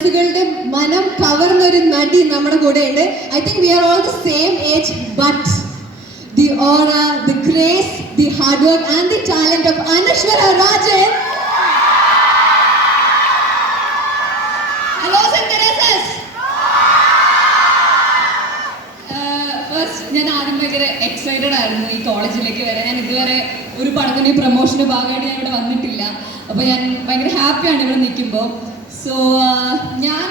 മനം കവർന്നൊരു നടി നമ്മുടെ കൂടെ ഉണ്ട്. I think we are all the same age, but the aura, the grace, the hard work and the talent of Anaswara Rajan. Hello സെന്ററേസസ്. First ഞാൻ ആദ്യം ഭയങ്കര എക്സൈറ്റഡ് ആയിരുന്നു ഈ കോളേജിലേക്ക് വരാൻ. ഞാൻ ഇതുവരെ ഒരു പടത്തിന്റെ പ്രൊമോഷന്റെ ഭാഗമായിട്ട് ഞാൻ ഇവിടെ വന്നിട്ടില്ല. അപ്പോൾ ഞാൻ ഭയങ്കര ഹാപ്പിയാണ് ഇവിടെ നിൽക്കുമ്പോൾ. സോ ഞാൻ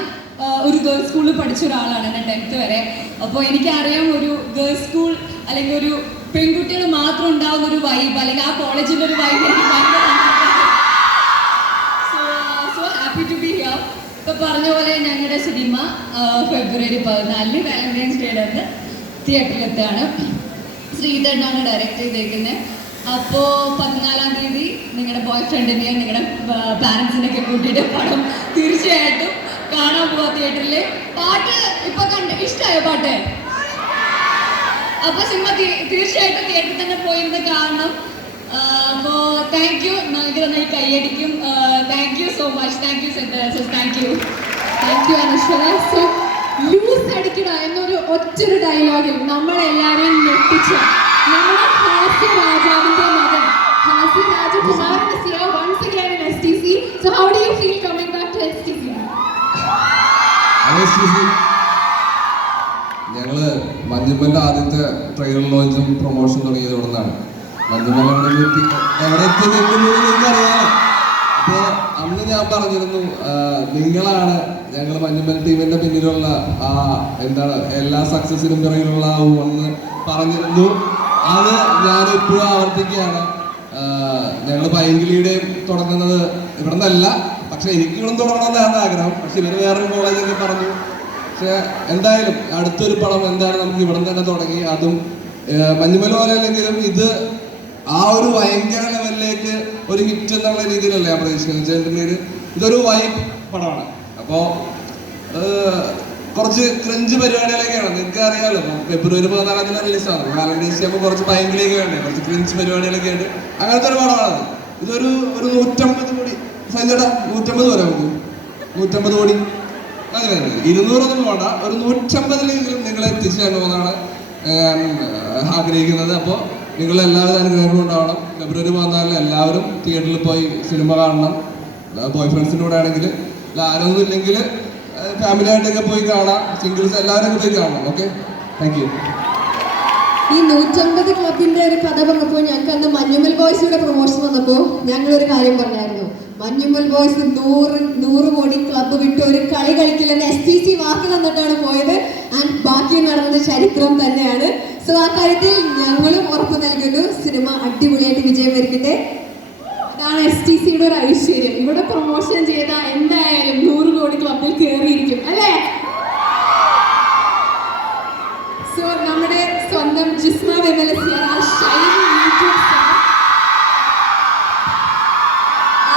ഒരു ഗേൾസ് സ്കൂളിൽ പഠിച്ച ഒരാളാണ്, ഞാൻ 10th വരെ. അപ്പോൾ എനിക്കറിയാം ഒരു ഗേൾസ് സ്കൂൾ അല്ലെങ്കിൽ ഒരു പെൺകുട്ടികൾ മാത്രം ഉണ്ടാവുന്ന ഒരു വൈബ്, അല്ലെങ്കിൽ ആ കോളേജിൻ്റെ ഒരു വൈബ് എനിക്ക് ഭയങ്കര so happy to be here. ഇപ്പോൾ പറഞ്ഞ പോലെ ഞങ്ങളുടെ സിനിമ ഫെബ്രുവരി 14 വാലന്റൈൻസ് ഡേയുടെ അന്ന് തിയേറ്ററിലെത്തുകയാണ്. ശ്രീധരനാണ് ഡയറക്റ്റ് ചെയ്തേക്കുന്നത്. അപ്പോൾ 14-ാം തീയതി നിങ്ങളുടെ ബോയ് ഫ്രണ്ടിനെയും നിങ്ങളുടെ പാരൻസിനെയൊക്കെ കൂട്ടിയിട്ട് പടം തീർച്ചയായിട്ടും കാണാൻ പോവാ തിയേറ്ററിൽ. പാട്ട് ഇപ്പൊ ഇഷ്ടമായോ പാട്ട്? അപ്പൊ സിനിമ തീർച്ചയായിട്ടും തിയേറ്ററിൽ തന്നെ പോയിരുന്ന് കാണണം. അപ്പോൾ താങ്ക് യു, നമുക്ക് നന്നായി കൈയടിക്കും. Thank you so much. Thank you സെന്ററേസസ്. Thank you Anaswara. So loose അടിക്കണ എന്നൊരു ഒറ്റൊരു ഡയലോഗിൽ നമ്മളെല്ലാവരെയും ഞെട്ടിച്ച നമ്മുടെ ഹാസ്യ രാജാവിന്റെ മകൻ ഹാസ്യ രാജകുമാരൻ is here once again in STC. So how do you feel coming back to STC? ഞങ്ങള് മഞ്ഞുമ്മന്റെ ആദ്യത്തെ ട്രെയിലർ ലോഞ്ചും പ്രൊമോഷൻ തുടങ്ങിയത് ഇവിടെ നിന്നാണ്. മഞ്ഞുമ്മ എവിടെ എത്തി നിൽക്കുന്നത് എനിക്കറിയാലോ. അപ്പോൾ അന്ന് ഞാൻ പറഞ്ഞിരുന്നു, നിങ്ങളാണ് ഞങ്ങൾ മഞ്ഞുമ്മൽ ടീമിന്റെ പിന്നിലുള്ള എന്താണ് എല്ലാ സക്സസിനും പിറകിലുള്ള ഒന്ന് പറഞ്ഞിരുന്നു. അത് ഞാനിപ്പോഴും ആവർത്തിക്കുകയാണ്. ഞങ്ങൾ പൈങ്കിളിയുടെയും തുടങ്ങുന്നത് ഇവിടെ നിന്നല്ല, പക്ഷെ എനിക്കിവിടെ തുടങ്ങണമെന്നാണ് ആഗ്രഹം. പക്ഷെ ഇവര് വേറൊരു കോളേജൊക്കെ പറഞ്ഞു. പക്ഷെ എന്തായാലും അടുത്തൊരു പടം എന്തായാലും നമുക്ക് ഇവിടെ തന്നെ തുടങ്ങി. അതും മഞ്ഞുമല പോലെ അല്ലെങ്കിലും ഇത് ആ ഒരു ഭയങ്കര ലെവലിലേക്ക് ഒരു ഹിറ്റ് എന്നുള്ള രീതിയിലല്ലേ ഞാൻ പ്രതീക്ഷിക്കുന്നത്. ജെന്റിനീര് ഇതൊരു വൈബ് പടമാണ്. അപ്പോൾ കുറച്ച് ക്രഞ്ച് പരിപാടികളൊക്കെയാണ്. നിങ്ങൾക്ക് അറിയാമല്ലോ, ഫെബ്രുവരി 14 റിലീസാണ്. വാലന്റൈൻസ് അപ്പോൾ കുറച്ച് ഭയങ്കരയൊക്കെ വേണ്ടേ, കുറച്ച് ക്രഞ്ച് പരിപാടികളൊക്കെ ഉണ്ട്. അങ്ങനത്തെ ഒരു പടമാണത്. ഇതൊരു 150 കോടി സഞ്ചേട്ടാ, 150 വരെ നമുക്ക് 150 കോടി അങ്ങനെ 200 വേണ്ട, ഒരു 150-ലെങ്കിലും നിങ്ങളെ എത്തിച്ചു തരണമെന്നാണ് ആഗ്രഹിക്കുന്നത്. അപ്പോൾ നിങ്ങളുടെ എല്ലാവിധ അനുഗ്രഹങ്ങളും ഉണ്ടാവണം. ഫെബ്രുവരി 14 എല്ലാവരും തിയേറ്ററിൽ പോയി സിനിമ കാണണം. ബോയ് ഫ്രണ്ട്സിൻ്റെ കൂടെ ആണെങ്കിൽ, ആരൊന്നും ഇല്ലെങ്കിൽ ഫാമിലി ആയിട്ടൊക്കെ പോയി കാണാം. സിംഗിൾസ് എല്ലാവരും പോയി കാണണം. Okay, thank you. ഈ 150 ക്ലബിന്റെ ഒരു കഥ പറഞ്ഞപ്പോൾ ഞങ്ങൾക്ക് അന്ന് മഞ്ഞുമൽ ബോയ്സിന്റെ പ്രൊമോഷൻ വന്നപ്പോൾ ഞങ്ങളൊരു കാര്യം പറഞ്ഞായിരുന്നു. മഞ്ഞുമൽ ബോയ്സ് 100 കോടി ക്ലബ്ബ് വിട്ട് ഒരു കളി കളിക്കില്ലെന്ന് STC വാക്ക് തന്നിട്ടാണ് പോയത്. ആൻഡ് ബാക്കി നടന്നത് ചരിത്രം തന്നെയാണ്. സോ ആ കാര്യത്തിൽ ഞങ്ങളും ഉറപ്പ് നൽകുന്നു, സിനിമ അടിപൊളിയായിട്ട് വിജയം വരിക്കട്ടെ. ഇതാണ് STCയുടെ ഒരു ഐശ്വര്യം. ഇവിടെ പ്രൊമോഷൻ ചെയ്ത എന്തായാലും 100 കോടി ക്ലബിൽ കയറിയിരിക്കും അല്ലേ? സോ നമ്മുടെ സ്വന്തം ജിസ്മ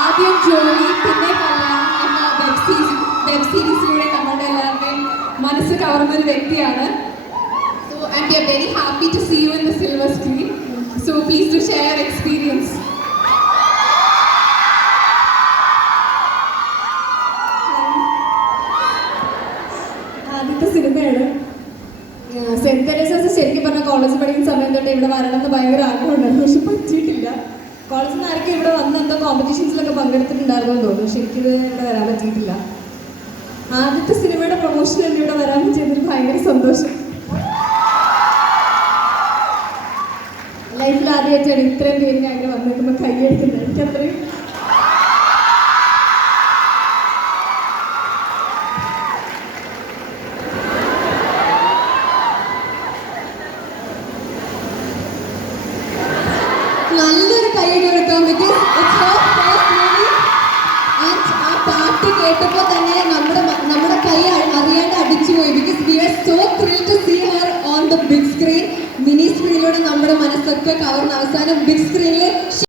ആദ്യം ജോലി പിന്നെ കല്യാണം എന്ന വെബ് സീരീസിലൂടെ നമ്മളുടെ എല്ലാവരുടെയും മനസ്സ് കവർന്നൊരു വ്യക്തിയാണ്. So and we are very happy to see you in the silver screen. So please to share experience. ആദ്യത്തെ സിനിമയാണ്. സെന്റ് തെരേസാസ് ശരിക്കും പറഞ്ഞാൽ കോളേജ് പഠിക്കുന്ന സമയം തൊട്ട് ഇവിടെ വരണമെന്ന് ഭയങ്കര ആഗ്രഹമുണ്ടായിരുന്നു, പക്ഷെ പറ്റിയിട്ടില്ല. കോളേജിൽ നിന്ന് ആർക്കും ഇവിടെ വന്ന് എന്തോ കോമ്പറ്റീഷൻസിലൊക്കെ പങ്കെടുത്തിട്ടുണ്ടായിരുന്നു തോന്നുന്നു, പക്ഷെ എനിക്കിത് ഇവിടെ വരാൻ പറ്റിയിട്ടില്ല. ആദ്യത്തെ സിനിമയുടെ പ്രൊമോഷൻ എന്നെ ഇവിടെ വരാൻ ചെയ്തിട്ട് ഭയങ്കര സന്തോഷം. ലൈഫിൽ ആദ്യമായിട്ടാണ് ഇത്രയും പേര് അങ്ങനെ വന്നിരിക്കുമ്പോൾ കൈയടിക്കുന്നത്. എനിക്കത്രയും നല്ലൊരു കൈയ്യടി കൊടുക്കാൻ പറ്റും. ആ പാട്ട് കേട്ടപ്പോൾ തന്നെ നമ്മുടെ കൈ അറിയാണ്ട് അടിച്ചുപോയി. Because we are so thrilled to see her on the big screen. Mini സ്ക്രീനിലൂടെ നമ്മുടെ മനസ്സൊക്കെ കവർന്ന് അവസാനം ബിഗ് സ്ക്രീൻ